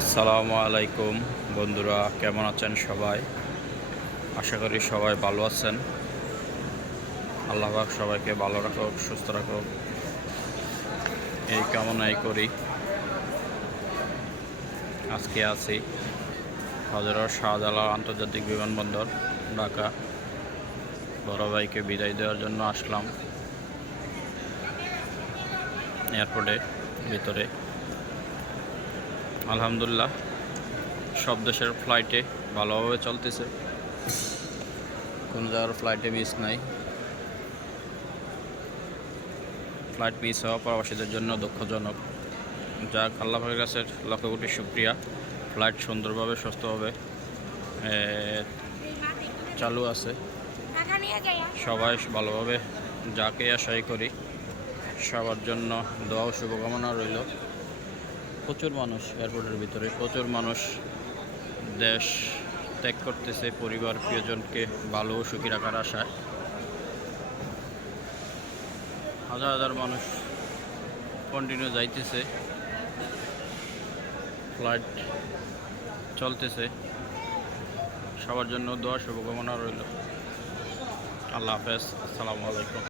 আসসালামু আলাইকুম বন্ধুরা, কেমন আছেন সবাই? আশা করি সবাই ভালো আছেন। আল্লাহ পাক সবাইকে ভালো রাখুক, সুস্থ রাখুক, এই কামনাই করি। আজকে আছি হযরত শাহজালাল আন্তর্জাতিক বিমানবন্দর, ঢাকা। বড় ভাইকে বিদায় দেওয়ার জন্য আসলাম এয়ারপোর্টের ভিতরে। আলহামদুলিল্লাহ, সব দেশের ফ্লাইটে ভালোভাবে চলতেছে, কোনো জায়গার ফ্লাইটে মিস নাই। ফ্লাইট মিস হওয়া প্রবাসীদের জন্য দুঃখজনক। যাক, আল্লাহ পাকের কাছে লক্ষ কোটি শুকরিয়া। ফ্লাইট সুন্দরভাবে সুস্থভাবে চালু আছে। সবাই ভালোভাবে যাকে আশাই করি, সবার জন্য দোয়া ও শুভকামনা রইল। প্রচুর মানুষ এয়ারপোর্টের ভিতরে, প্রচুর মানুষ দেশ ত্যাগ করতেছে পরিবার প্রিয়জনকে ভালো ও সুখী রাখার আশায়। হাজার হাজার মানুষ কন্টিনিউ যাইতেছে, ফ্লাইট চলতেছে। সবার জন্য দোয়া শুভকামনা রইল। আল্লাহ হাফেজ, আসসালামু আলাইকুম।